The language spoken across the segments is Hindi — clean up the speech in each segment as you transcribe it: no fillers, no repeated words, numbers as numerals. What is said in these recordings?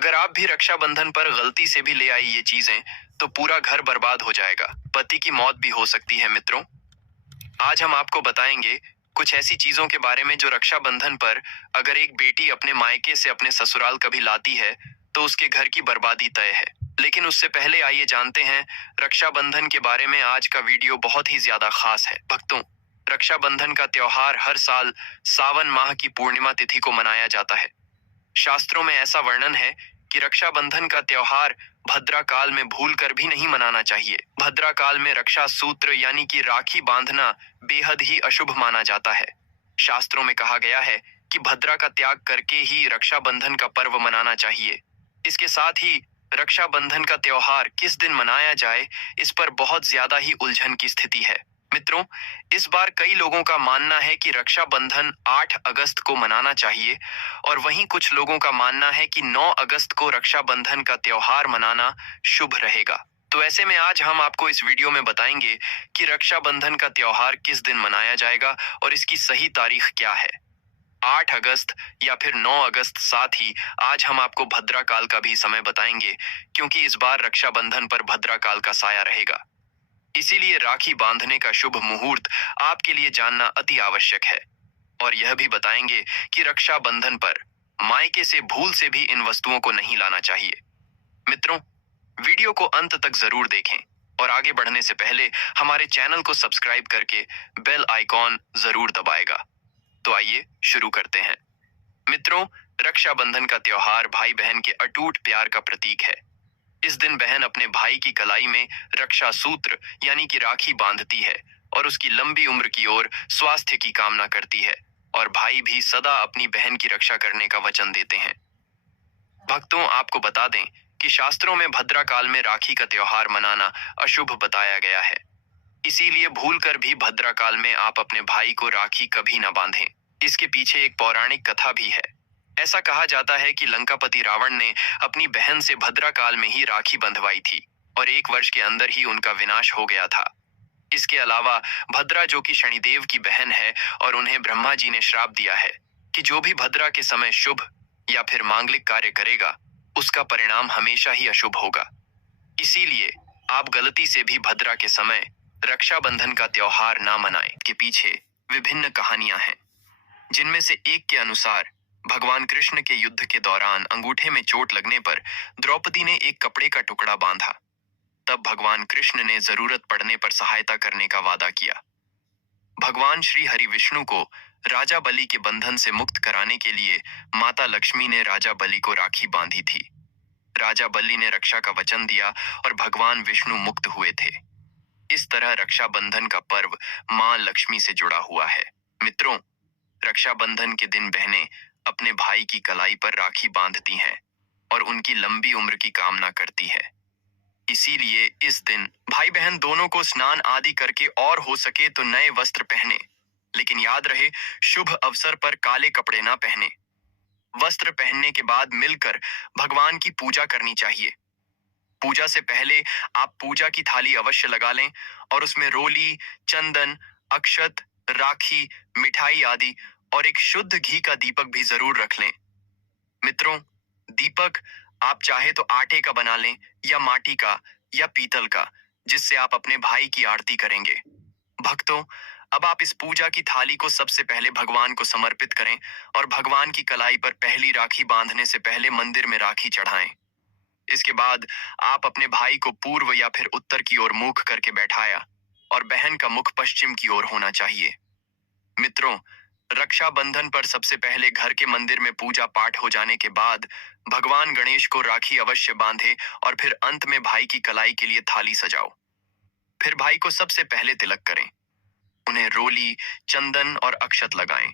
अगर आप भी रक्षाबंधन पर गलती से भी ले आई ये चीजें, तो पूरा घर बर्बाद हो जाएगा। पति की मौत भी हो सकती है मित्रों। आज हम आपको बताएंगे कुछ ऐसी चीजों के बारे में जो रक्षाबंधन पर अगर एक बेटी अपने मायके से अपने ससुराल कभी लाती है, तो उसके घर की बर्बादी तय है। लेकिन उससे पहले आइए जानते हैं रक्षाबंधन के बारे में। आज का वीडियो बहुत ही ज्यादा खास है भक्तों। रक्षाबंधन का त्योहार हर साल सावन माह की पूर्णिमा तिथि को मनाया जाता है। शास्त्रों में ऐसा वर्णन है कि रक्षाबंधन का त्योहार भद्रा काल में भूल कर भी नहीं मनाना चाहिए। भद्रा काल में रक्षा सूत्र यानी कि राखी बांधना बेहद ही अशुभ माना जाता है। शास्त्रों में कहा गया है कि भद्रा का त्याग करके ही रक्षाबंधन का पर्व मनाना चाहिए। इसके साथ ही रक्षाबंधन का त्योहार किस दिन मनाया जाए, इस पर बहुत ज्यादा ही उलझन की स्थिति है मित्रों। इस बार कई लोगों का मानना है कि रक्षाबंधन 8 अगस्त को मनाना चाहिए, और वहीं कुछ लोगों का मानना है कि 9 अगस्त को रक्षाबंधन का त्योहार मनाना शुभ रहेगा। तो ऐसे में आज हम आपको इस वीडियो में बताएंगे कि रक्षाबंधन का त्योहार किस दिन मनाया जाएगा और इसकी सही तारीख क्या है, 8 अगस्त या फिर 9 अगस्त। साथ ही आज हम आपको भद्रा काल का भी समय बताएंगे, क्योंकि इस बार रक्षाबंधन पर भद्रा काल का साया रहेगा। इसीलिए राखी बांधने का शुभ मुहूर्त आपके लिए जानना अति आवश्यक है। और यह भी बताएंगे कि रक्षाबंधन पर मायके से भूल से भी इन वस्तुओं को नहीं लाना चाहिए। मित्रों, वीडियो को अंत तक जरूर देखें और आगे बढ़ने से पहले हमारे चैनल को सब्सक्राइब करके बेल आइकॉन जरूर दबाएगा। तो आइए शुरू करते हैं। मित्रों, रक्षाबंधन का त्योहार भाई बहन के अटूट प्यार का प्रतीक है। इस दिन बहन अपने भाई की कलाई में रक्षा सूत्र यानी कि राखी बांधती है और उसकी लंबी उम्र की ओर स्वास्थ्य की कामना करती है, और भाई भी सदा अपनी बहन की रक्षा करने का वचन देते हैं। भक्तों, आपको बता दें कि शास्त्रों में भद्रा काल में राखी का त्योहार मनाना अशुभ बताया गया है। इसीलिए भूलकर भी भद्रा काल में आप अपने भाई को राखी कभी न बांधें। इसके पीछे एक पौराणिक कथा भी है। ऐसा कहा जाता है कि लंकापति रावण ने अपनी बहन से भद्रा काल में ही राखी बंधवाई थी और 1 वर्ष के अंदर ही उनका विनाश हो गया था। इसके अलावा भद्रा, जो कि शनिदेव की बहन है, और उन्हें ब्रह्मा जी ने श्राप दिया है कि जो भी भद्रा के समय शुभ या फिर मांगलिक कार्य करेगा, उसका परिणाम हमेशा ही अशुभ होगा। इसीलिए आप गलती से भी भद्रा के समय रक्षाबंधन का त्योहार ना मनाएं। के पीछे विभिन्न कहानियां हैं, जिनमें से एक के अनुसार भगवान कृष्ण के युद्ध के दौरान अंगूठे में चोट लगने पर द्रौपदी ने एक कपड़े का टुकड़ा बांधा। तब भगवान कृष्ण ने जरूरत पड़ने पर सहायता करने का वादा किया। भगवान श्री हरि विष्णु को राजा बलि के बंधन से मुक्त कराने के लिए माता लक्ष्मी ने राजा बलि को राखी बांधी थी। राजा बलि ने रक्षा का वचन दिया और भगवान विष्णु मुक्त हुए थे। इस तरह रक्षाबंधन का पर्व मां लक्ष्मी से जुड़ा हुआ है। मित्रों, रक्षाबंधन के दिन बहनें अपने भाई की कलाई पर राखी बांधती हैं और उनकी लंबी उम्र की कामना करती है। इसीलिए इस दिन भाई बहन दोनों को स्नान आदि करके और हो सके तो नए वस्त्र पहने, लेकिन याद रहे शुभ अवसर पर काले कपड़े ना पहने। वस्त्र पहनने के बाद मिलकर भगवान की पूजा करनी चाहिए। पूजा से पहले आप पूजा की थाली अवश्य लगा लें और उसमें रोली, चंदन, अक्षत, राखी, मिठाई आदि और एक शुद्ध घी का दीपक भी जरूर रख लें। मित्रों, दीपक आप चाहे तो आटे का बना लें या माटी का या पीतल का, जिससे आप अपने भाई की आरती करेंगे। भक्तों, अब आप इस पूजा की थाली को सबसे पहले भगवान को समर्पित करें और भगवान की कलाई पर पहली राखी बांधने से पहले मंदिर में राखी चढ़ाएं। इसके बाद आप अपने भाई को पूर्व या फिर उत्तर की ओर मुख करके बैठाया और बहन का मुख पश्चिम की ओर होना चाहिए। मित्रों, रक्षाबंधन पर सबसे पहले घर के मंदिर में पूजा पाठ हो जाने के बाद भगवान गणेश को राखी अवश्य बांधे और फिर अंत में भाई की कलाई के लिए थाली सजाओ। फिर भाई को सबसे पहले तिलक करें, उन्हें रोली, चंदन और अक्षत लगाएं।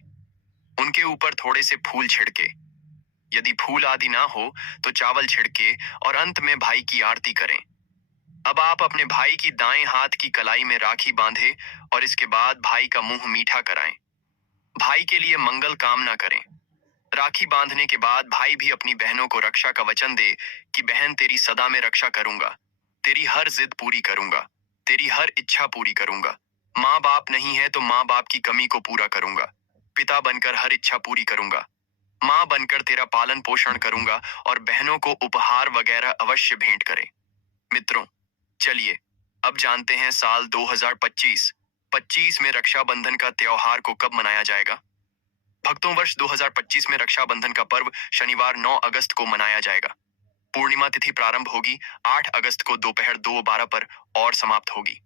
उनके ऊपर थोड़े से फूल छिड़के, यदि फूल आदि ना हो तो चावल छिड़के, और अंत में भाई की आरती करें। अब आप अपने भाई की दाएं हाथ की कलाई में राखी बांधे और इसके बाद भाई का मुंह मीठा कराएं। भाई के लिए मंगल कामना करें। राखी बांधने के बाद भाई भी अपनी बहनों को रक्षा का वचन दे कि बहन, तेरी सदा में रक्षा करूंगा, तेरी हर जिद पूरी करूंगा, तेरी हर इच्छा पूरी करूंगा। माँ बाप नहीं है तो माँ बाप की कमी को पूरा करूंगा, पिता बनकर हर इच्छा पूरी करूंगा। माँ बनकर तेरा पालन पोषण करूंगा और बहनों को उपहार वगैरह अवश्य भेंट करें। मित्रों, चलिए अब जानते हैं साल 2025 25 में रक्षाबंधन का त्योहार को कब मनाया जाएगा। भक्तों, वर्ष 2025 में रक्षाबंधन का पर्व शनिवार 9 अगस्त को मनाया जाएगा। पूर्णिमा तिथि प्रारंभ होगी 8 अगस्त को दोपहर 2:12 पर और समाप्त होगी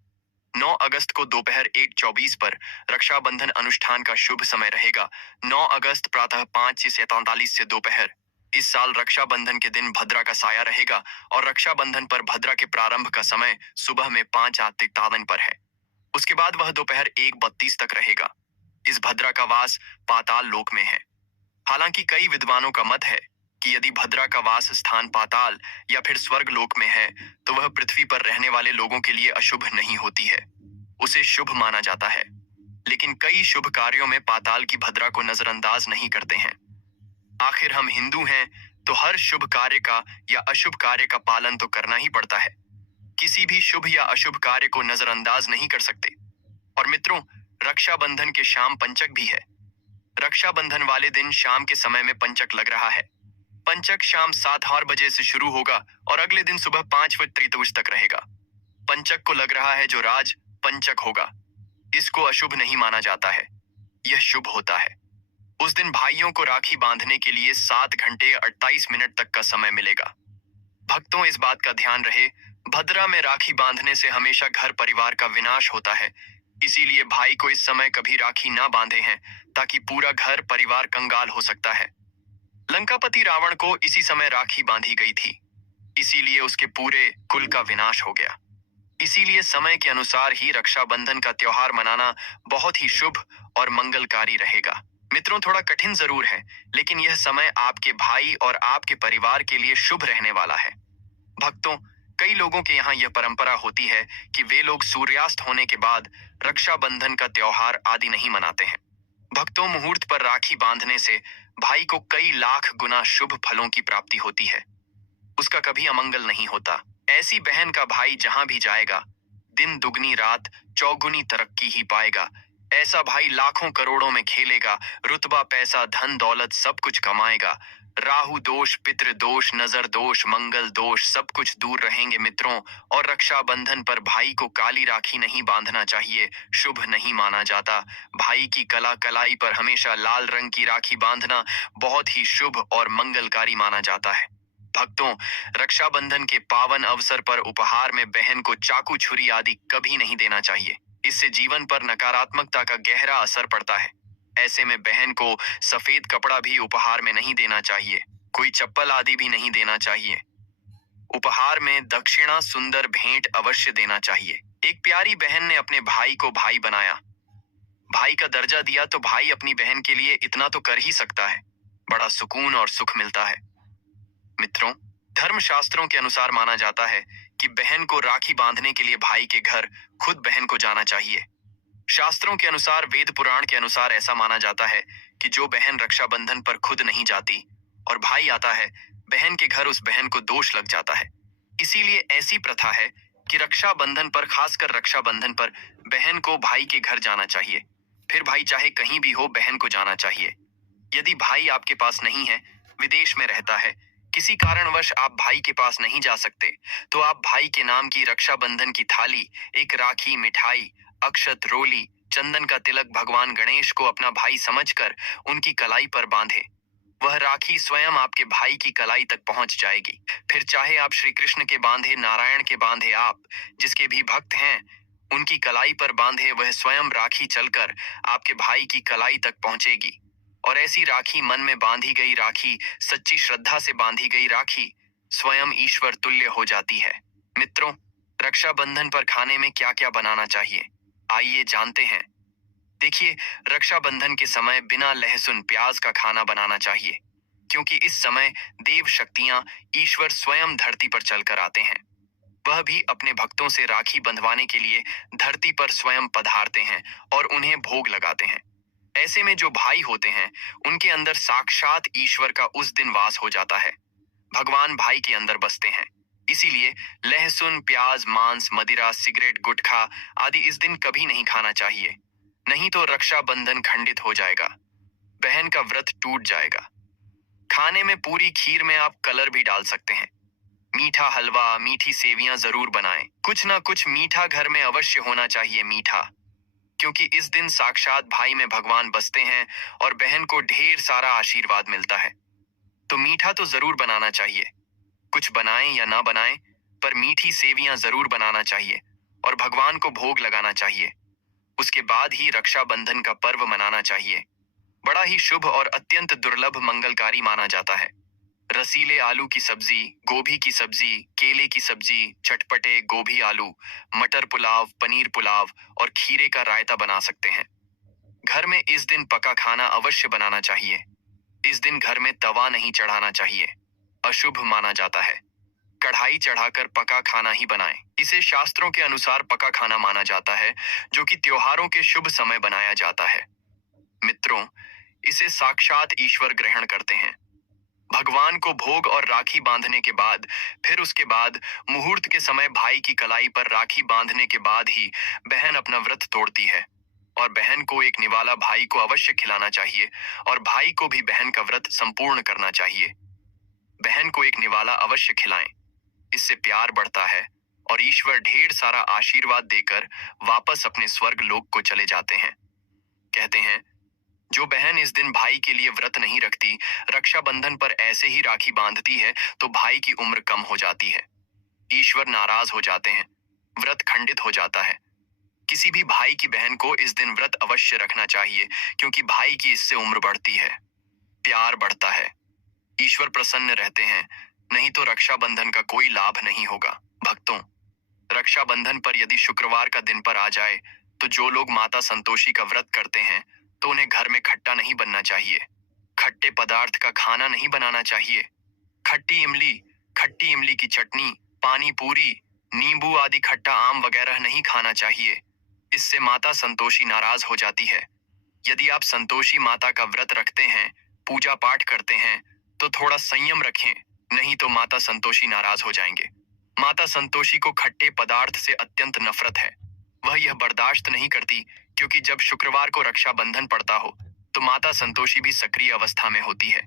9 अगस्त को दोपहर 1:24 पर। रक्षाबंधन अनुष्ठान का शुभ समय रहेगा 9 अगस्त प्रातः 5:47 से दोपहर। इस साल रक्षाबंधन के दिन भद्रा का साया रहेगा और रक्षाबंधन पर भद्रा के प्रारंभ का समय सुबह में 5:53 पर है। उसके बाद वह दोपहर 1:32 तक रहेगा। इस भद्रा का वास पाताल लोक में है। हालांकि कई विद्वानों का मत है कि यदि भद्रा का वास स्थान पाताल या फिर स्वर्ग लोक में है तो वह पृथ्वी पर रहने वाले लोगों के लिए अशुभ नहीं होती है, उसे शुभ माना जाता है। लेकिन कई शुभ कार्यों में पाताल की भद्रा को नजरअंदाज नहीं करते हैं। आखिर हम हिंदू हैं तो हर शुभ कार्य का या अशुभ कार्य का पालन तो करना ही पड़ता है। किसी भी शुभ या अशुभ कार्य को नजरअंदाज नहीं कर सकते। और मित्रों, रक्षाबंधन के शाम पंचक भी है। रक्षाबंधन वाले दिन शाम के समय में पंचक लग रहा है। पंचक शाम 7 बजे से शुरू होगा और अगले दिन सुबह 5:33 तक रहेगा। पंचक को लग रहा है जो राज पंचक होगा। इसको अशुभ नहीं माना जाता है, यह शुभ होता है। उस दिन भाइयों को राखी बांधने के लिए 7 घंटे 28 मिनट तक का समय मिलेगा। भक्तों, इस बात का ध्यान रहे, भद्रा में राखी बांधने से हमेशा घर परिवार का विनाश होता है। इसीलिए भाई को इस समय कभी राखी ना बांधे हैं, ताकि पूरा घर परिवार कंगाल हो सकता है। लंकापति रावण को इसी समय राखी बांधी गई थी, इसीलिए उसके पूरे कुल का विनाश हो गया। इसीलिए समय के अनुसार ही रक्षाबंधन का त्योहार मनाना बहुत ही शुभ और मंगलकारी रहेगा। मित्रों, थोड़ा कठिन जरूर है, लेकिन यह समय आपके भाई और आपके परिवार के लिए शुभ रहने वाला है। भक्तों, कई लोगों के यहाँ यह परंपरा होती है कि वे लोग सूर्यास्त होने के बाद रक्षाबंधन का त्योहार आदि नहीं मनाते हैं। भक्तों, मुहूर्त पर राखी बांधने से भाई को कई लाख गुना शुभ फलों की प्राप्ति होती है, उसका कभी अमंगल नहीं होता। ऐसी बहन का भाई जहां भी जाएगा, दिन दुगनी रात चौगुनी तरक्की ही पाएगा। ऐसा भाई लाखों करोड़ों में खेलेगा, रुतबा पैसा धन दौलत सब कुछ कमाएगा। राहु दोष, पितृ दोष, नजर दोष, मंगल दोष सब कुछ दूर रहेंगे मित्रों। और रक्षाबंधन पर भाई को काली राखी नहीं बांधना चाहिए, शुभ नहीं माना जाता। भाई की कला कलाई पर हमेशा लाल रंग की राखी बांधना बहुत ही शुभ और मंगलकारी माना जाता है। भक्तों, रक्षाबंधन के पावन अवसर पर उपहार में बहन को चाकू छुरी आदि कभी नहीं देना चाहिए। इससे जीवन पर नकारात्मकता का गहरा असर पड़ता है। ऐसे में बहन को सफेद कपड़ा भी उपहार में नहीं देना चाहिए, कोई चप्पल आदि भी नहीं देना चाहिए। उपहार में दक्षिणा सुंदर भेंट अवश्य देना चाहिए। एक प्यारी बहन ने अपने भाई को भाई बनाया, भाई का दर्जा दिया, तो भाई अपनी बहन के लिए इतना तो कर ही सकता है। बड़ा सुकून और सुख मिलता है। मित्रों, धर्मशास्त्रों के अनुसार माना जाता है कि बहन को राखी बांधने के लिए भाई के घर खुद बहन को जाना चाहिए। शास्त्रों के अनुसार, वेद पुराण के अनुसार ऐसा माना जाता है कि जो बहन रक्षाबंधन पर खुद नहीं जाती और भाई आता है, बहन के घर उस बहन को दोष लग जाता है। इसीलिए ऐसी प्रथा है कि रक्षाबंधन पर, खासकर रक्षाबंधन पर, बहन को भाई के घर जाना चाहिए। फिर भाई चाहे कहीं भी हो, बहन को जाना चाहिए। यदि भाई आपके पास नहीं है, विदेश में रहता है, किसी कारणवश आप भाई के पास नहीं जा सकते, तो आप भाई के नाम की रक्षाबंधन की थाली, एक राखी, मिठाई, अक्षत, रोली, चंदन का तिलक भगवान गणेश को अपना भाई समझकर उनकी कलाई पर बांधे। वह राखी स्वयं आपके भाई की कलाई तक पहुंच जाएगी। फिर चाहे आप श्री कृष्ण के बांधे, नारायण के बांधे, आप जिसके भी भक्त हैं उनकी कलाई पर बांधे, वह स्वयं राखी चलकर आपके भाई की कलाई तक पहुंचेगी। और ऐसी राखी, मन में बांधी गई राखी, सच्ची श्रद्धा से बांधी गई राखी स्वयं ईश्वर तुल्य हो जाती है। मित्रों, रक्षाबंधन पर खाने में क्या क्या बनाना चाहिए, आइए जानते हैं। देखिए, रक्षाबंधन के समय बिना लहसुन प्याज का खाना बनाना चाहिए, क्योंकि इस समय देव शक्तियां, ईश्वर स्वयं धरती पर चलकर आते हैं। वह भी अपने भक्तों से राखी बंधवाने के लिए धरती पर स्वयं पधारते हैं और उन्हें भोग लगाते हैं। ऐसे में जो भाई होते हैं, उनके अंदर साक्षात ईश्वर का उस दिन वास हो जाता है। भगवान भाई के अंदर बसते हैं। इसीलिए लहसुन, प्याज, मांस, मदिरा, सिगरेट, गुटखा आदि इस दिन कभी नहीं खाना चाहिए। नहीं तो रक्षाबंधन खंडित हो जाएगा, बहन का व्रत टूट जाएगा। खाने में पूरी खीर में आप कलर भी डाल सकते हैं। मीठा हलवा, मीठी सेवियां जरूर बनाएं। कुछ ना कुछ मीठा घर में अवश्य होना चाहिए, मीठा, क्योंकि इस दिन साक्षात भाई में भगवान बसते हैं और बहन को ढेर सारा आशीर्वाद मिलता है। तो मीठा तो जरूर बनाना चाहिए। कुछ बनाएं या ना बनाएं, पर मीठी सेवियां जरूर बनाना चाहिए और भगवान को भोग लगाना चाहिए। उसके बाद ही रक्षाबंधन का पर्व मनाना चाहिए। बड़ा ही शुभ और अत्यंत दुर्लभ मंगलकारी माना जाता है। रसीले आलू की सब्जी, गोभी की सब्जी, केले की सब्जी, चटपटे गोभी आलू, मटर पुलाव, पनीर पुलाव और खीरे का रायता बना सकते हैं। घर में इस दिन पका खाना अवश्य बनाना चाहिए। इस दिन घर में तवा नहीं चढ़ाना चाहिए, अशुभ माना जाता है। कढ़ाई चढ़ाकर पका खाना ही बनाएं। इसे शास्त्रों के अनुसार पका खाना माना जाता है, जो कि त्योहारों के शुभ समय बनाया जाता है। मित्रों, इसे साक्षात ईश्वर ग्रहण करते हैं। भगवान को भोग और राखी बांधने के बाद, फिर उसके बाद मुहूर्त के समय भाई की कलाई पर राखी बांधने के बाद ही बहन अपना व्रत तोड़ती है। और बहन को एक निवाला भाई को अवश्य खिलाना चाहिए और भाई को भी बहन का व्रत संपूर्ण करना चाहिए। बहन को एक निवाला अवश्य खिलाएं। इससे प्यार बढ़ता है और ईश्वर ढेर सारा आशीर्वाद देकर वापस अपने स्वर्ग लोक को चले जाते हैं। कहते हैं, जो बहन इस दिन भाई के लिए व्रत नहीं रखती, रक्षाबंधन पर ऐसे ही राखी बांधती है, तो भाई की उम्र कम हो जाती है। ईश्वर नाराज हो जाते हैं, व्रत खंडित हो जाता है। किसी भी भाई की बहन को इस दिन व्रत अवश्य रखना चाहिए, क्योंकि भाई की इससे उम्र बढ़ती है, प्यार बढ़ता है, ईश्वर प्रसन्न रहते हैं। नहीं तो रक्षाबंधन का कोई लाभ नहीं होगा। भक्तों, रक्षाबंधन पर यदि शुक्रवार का दिन पर आ जाए, तो जो लोग माता संतोषी का व्रत करते हैं, तो उन्हें घर में खट्टा नहीं बनना चाहिए। खट्टे पदार्थ का खाना नहीं बनाना चाहिए। खट्टी इमली की चटनी, पानी पूरी, नींबू आदि खट्टा आम वगैरह नहीं खाना चाहिए। इससे माता संतोषी नाराज हो जाती है। यदि आप संतोषी माता का व्रत रखते हैं, पूजा पाठ करते हैं, तो थोड़ा संयम रखें, नहीं तो माता संतोषी नाराज हो जाएंगे। माता संतोषी को खट्टे पदार्थ से अत्यंत नफरत है। वह यह बर्दाश्त नहीं करती, क्योंकि जब शुक्रवार को रक्षाबंधन पड़ता हो, तो माता संतोषी भी सक्रिय अवस्था में होती है,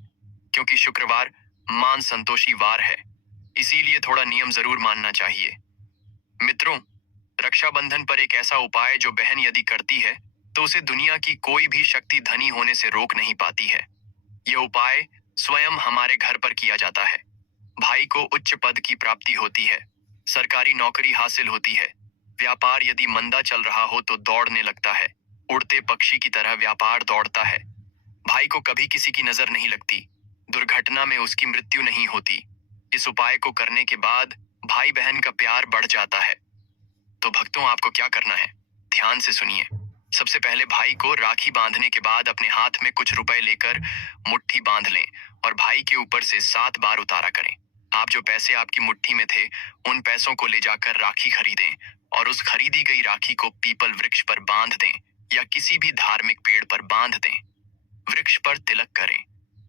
क्योंकि शुक्रवार मान संतोषी वार है। इसीलिए थोड़ा नियम जरूर मानना चाहिए। मित्रों, रक्षाबंधन पर एक ऐसा उपाय जो बहन यदि करती है, तो उसे दुनिया की कोई भी शक्ति धनी होने से रोक नहीं पाती है। यह उपाय स्वयं हमारे घर पर किया जाता है। भाई को उच्च पद की प्राप्ति होती है, सरकारी नौकरी हासिल होती है, व्यापार यदि मंदा चल रहा हो तो दौड़ने लगता है, उड़ते पक्षी की तरह व्यापार दौड़ता है। भाई को कभी किसी की नजर नहीं लगती, दुर्घटना में उसकी मृत्यु नहीं होती। इस उपाय को करने के बाद भाई बहन का प्यार बढ़ जाता है। तो भक्तों, आपको क्या करना है, ध्यान से सुनिए। सबसे पहले भाई को राखी बांधने के बाद अपने हाथ में कुछ रुपए लेकर मुट्ठी बांध लें और भाई के ऊपर से 7 बार उतारा करें। आप जो पैसे आपकी मुट्ठी में थे, उन पैसों को ले जाकर राखी खरीदें और उस खरीदी गई राखी को पीपल वृक्ष पर बांध दें या किसी भी धार्मिक पेड़ पर बांध दें। वृक्ष पर तिलक करें,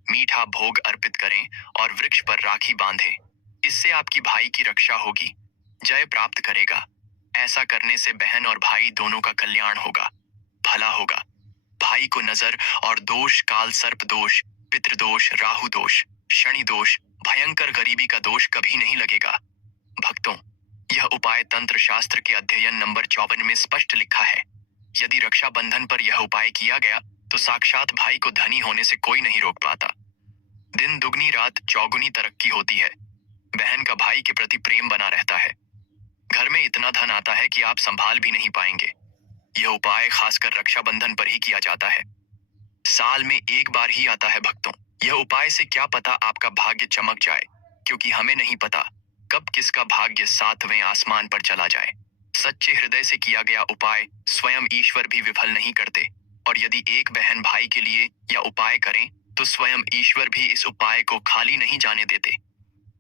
मीठा भोग अर्पित करें और वृक्ष पर राखी बांधें। इससे आपकी भाई की रक्षा होगी, जय प्राप्त करेगा। ऐसा करने से बहन और भाई दोनों का कल्याण होगा, भला होगा। भाई को नजर और दोष, काल सर्प दोष, पितृदोष, राहु दोष, शनि दोष, भयंकर गरीबी का दोष कभी नहीं लगेगा। भक्तों, यह उपाय तंत्र शास्त्र के अध्ययन नंबर 54 में स्पष्ट लिखा है। यदि रक्षाबंधन पर यह उपाय किया गया, तो साक्षात भाई को धनी होने से कोई नहीं रोक पाता। दिन दुगनी रात चौगुनी तरक्की होती है। बहन का भाई के प्रति प्रेम बना रहता है। घर में इतना धन आता है कि आप संभाल भी नहीं पाएंगे। यह उपाय खासकर रक्षाबंधन पर ही किया जाता है। साल में एक बार ही आता है भक्तों। यह उपाय से क्या पता आपका भाग्य चमक जाए, क्योंकि हमें नहीं पता कब किसका भाग्य 7वें आसमान पर चला जाए। सच्चे हृदय से किया गया उपाय स्वयं ईश्वर भी विफल नहीं करते, और यदि एक बहन भाई के लिए यह उपाय करें, तो स्वयं ईश्वर भी इस उपाय को खाली नहीं जाने देते,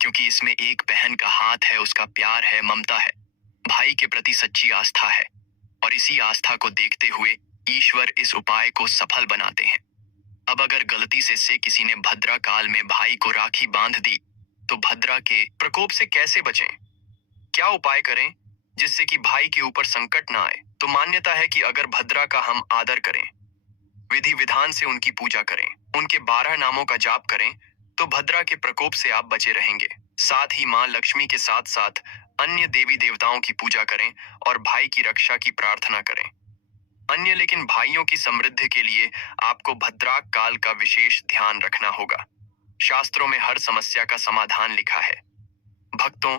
क्योंकि इसमें एक बहन का हाथ है, उसका प्यार है, ममता है, भाई के प्रति सच्ची आस्था है, और इसी आस्था को देखते हुए ईश्वर इस उपाय को सफल बनाते हैं। अब अगर गलती से किसी ने भद्रा काल में भाई को राखी बांध दी, तो भद्रा के प्रकोप से कैसे बचें? क्या उपाय करें जिससे कि भाई के ऊपर संकट ना आए? तो मान्यता है कि अगर भद्रा का हम आदर करें, विधि विधान से उनकी पूजा करें, उनके 12 नामों का जाप करें, तो भद्रा के प्रकोप से आप बचे रहेंगे। साथ ही माँ लक्ष्मी के साथ साथ अन्य देवी देवताओं की पूजा करें और भाई की रक्षा की प्रार्थना करें। अन्य लेकिन भाइयों की समृद्धि के लिए आपको भद्राक काल का विशेष ध्यान रखना होगा। शास्त्रों में हर समस्या का समाधान लिखा है। भक्तों,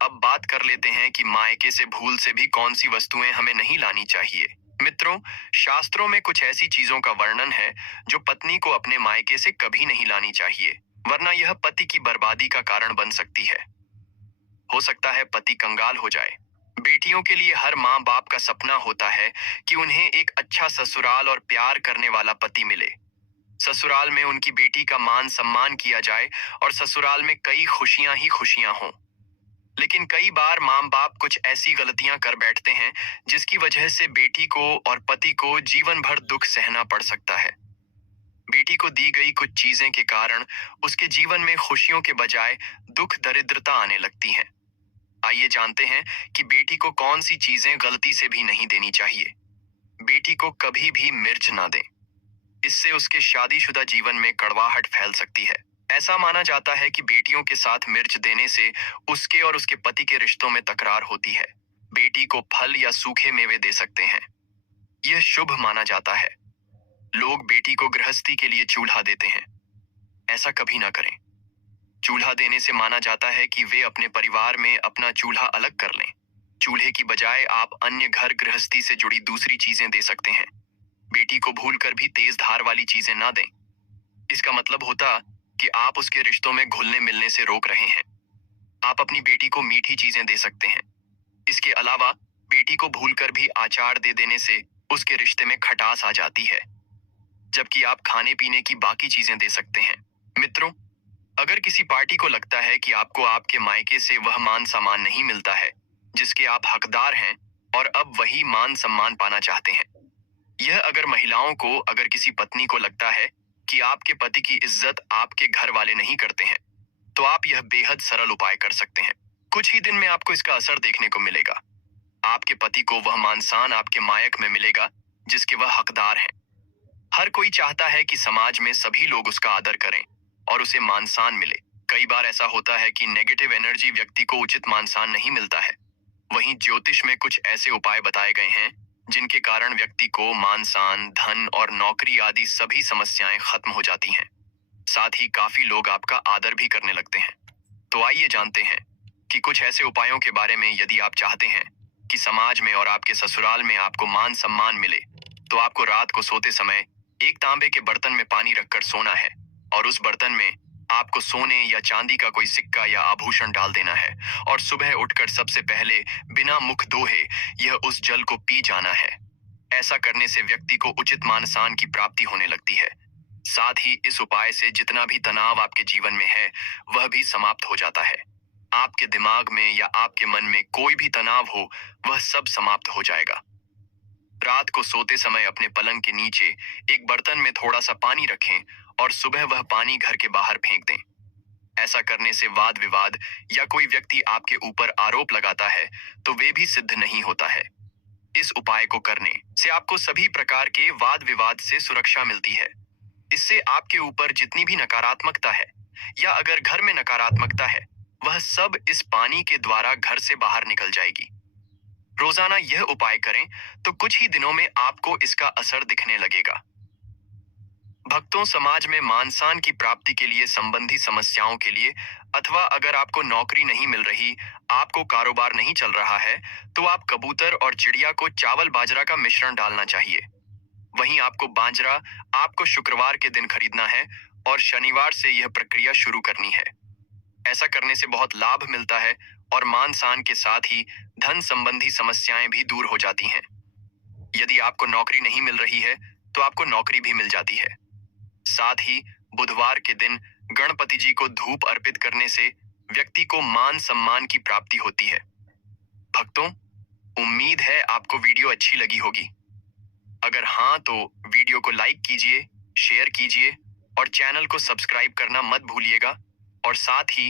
अब बात कर लेते हैं कि मायके से भूल से भी कौन सी वस्तुएं हमें नहीं लानी चाहिए। मित्रों, शास्त्रों में कुछ ऐसी चीजों का वर्णन है जो पत्नी को अपने मायके से कभी नहीं लानी चाहिए, वरना यह पति की बर्बादी का कारण बन सकती है। हो सकता है पति कंगाल हो जाए। बेटियों के लिए हर माँ बाप का सपना होता है कि उन्हें एक अच्छा ससुराल और प्यार करने वाला पति मिले। ससुराल में उनकी बेटी का मान सम्मान किया जाए और ससुराल में कई खुशियां ही खुशियां हों। लेकिन कई बार माँ बाप कुछ ऐसी गलतियां कर बैठते हैं जिसकी वजह से बेटी को और पति को जीवन भर दुख सहना पड़ सकता है। बेटी को दी गई कुछ चीजें के कारण उसके जीवन में खुशियों के बजाय दुख दरिद्रता आने लगती है। आइए जानते हैं कि बेटी को कौन सी चीजें गलती से भी नहीं देनी चाहिए। बेटी को कभी भी मिर्च ना दें। इससे उसके शादीशुदा जीवन में कड़वाहट फैल सकती है। ऐसा माना जाता है कि बेटियों के साथ मिर्च देने से उसके और उसके पति के रिश्तों में तकरार होती है। बेटी को फल या सूखे मेवे दे सकते हैं। यह शुभ माना जाता है। लोग बेटी को गृहस्थी के लिए चूल्हा देते हैं। ऐसा कभी ना करें। चूल्हा देने से माना जाता है कि वे अपने परिवार में अपना चूल्हा अलग कर लें। चूल्हे की बजाय आप अन्य घर गृहस्थी से जुड़ी दूसरी चीजें दे सकते हैं। बेटी को भूलकर भी तेज धार वाली चीजें ना दें। इसका मतलब होता कि आप उसके रिश्तों में घुलने मिलने से रोक रहे हैं। आप अपनी बेटी को मीठी चीजें दे सकते हैं। इसके अलावा बेटी को भूलकर भी अचार दे देने से उसके रिश्ते में खटास आ जाती है, जबकि आप खाने पीने की बाकी चीजें दे सकते हैं। मित्रों, अगर किसी पार्टी को लगता है कि आपको आपके मायके से वह मान सम्मान नहीं मिलता है जिसके आप हकदार हैं और अब वही मान सम्मान पाना चाहते हैं, यह अगर किसी पत्नी को लगता है कि आपके पति की इज्जत आपके घर वाले नहीं करते हैं, तो आप यह बेहद सरल उपाय कर सकते हैं। कुछ ही दिन में आपको इसका असर देखने को मिलेगा। आपके पति को वह मान सम्मान आपके मायक में मिलेगा जिसके वह हकदार हैं। हर कोई चाहता है कि समाज में सभी लोग उसका आदर करें और उसे मान सम्मान मिले। कई बार ऐसा होता है कि नेगेटिव एनर्जी व्यक्ति को उचित मान सम्मान नहीं मिलता है। वहीं ज्योतिष में कुछ ऐसे उपाय बताए गए हैं जिनके कारण व्यक्ति को मान सम्मान, धन और नौकरी आदि सभी समस्याएं खत्म हो जाती हैं। साथ ही काफी लोग आपका आदर भी करने लगते हैं। तो आइए जानते हैं कि कुछ ऐसे उपायों के बारे में। यदि आप चाहते हैं कि समाज में और आपके ससुराल में आपको मान सम्मान मिले, तो आपको रात को सोते समय एक तांबे के बर्तन में पानी रखकर सोना है और उस बर्तन में आपको सोने या चांदी का कोई सिक्का या आभूषण डाल देना है और सुबह उठकर सबसे पहले बिना मुख धोए यह उस जल को पी जाना है। ऐसा करने से व्यक्ति को उचित मान सम्मान की प्राप्ति होने लगती है। साथ ही इस उपाय से जितना भी तनाव आपके जीवन में है वह भी समाप्त हो जाता है। आपके दिमाग में या आपके मन में कोई भी तनाव हो वह सब समाप्त हो जाएगा। रात को सोते समय अपने पलंग के नीचे एक बर्तन में थोड़ा सा पानी रखें और सुबह वह पानी घर के बाहर फेंक दें। ऐसा करने से वाद विवाद या कोई व्यक्ति आपके ऊपर आरोप लगाता है तो वे भी सिद्ध नहीं होता है। इस उपाय को करने से आपको सभी प्रकार के वाद विवाद से सुरक्षा मिलती है। इससे आपके ऊपर जितनी भी नकारात्मकता है या अगर घर में नकारात्मकता है वह सब इस पानी के द्वारा घर से बाहर निकल जाएगी। रोजाना यह उपाय करें तो कुछ ही दिनों में आपको इसका असर दिखने लगेगा। भक्तों, समाज में मान सम्मान की प्राप्ति के लिए संबंधी समस्याओं के लिए अथवा अगर आपको नौकरी नहीं मिल रही, आपको कारोबार नहीं चल रहा है, तो आप कबूतर और चिड़िया को चावल बाजरा का मिश्रण डालना चाहिए। वहीं आपको शुक्रवार के दिन खरीदना है और शनिवार से यह प्रक्रिया शुरू करनी है। ऐसा करने से बहुत लाभ मिलता है और मान सम्मान के साथ ही धन संबंधी समस्याएं भी दूर हो जाती हैं। यदि आपको नौकरी नहीं मिल रही है तो आपको नौकरी भी मिल जाती है। साथ ही बुधवार के दिन गणपति जी को धूप अर्पित करने से व्यक्ति को मान सम्मान की प्राप्ति होती है। भक्तों, उम्मीद है आपको वीडियो अच्छी लगी होगी। अगर हाँ तो वीडियो को लाइक कीजिए, शेयर कीजिए और चैनल को सब्सक्राइब करना मत भूलिएगा। और साथ ही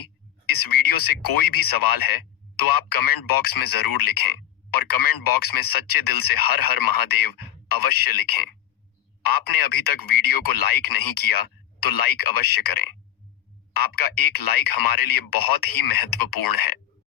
इस वीडियो से कोई भी सवाल है तो आप कमेंट बॉक्स में जरूर लिखें और कमेंट बॉक्स में सच्चे दिल से हर हर महादेव अवश्य लिखें। आपने अभी तक वीडियो को लाइक नहीं किया तो लाइक अवश्य करें। आपका एक लाइक हमारे लिए बहुत ही महत्वपूर्ण है।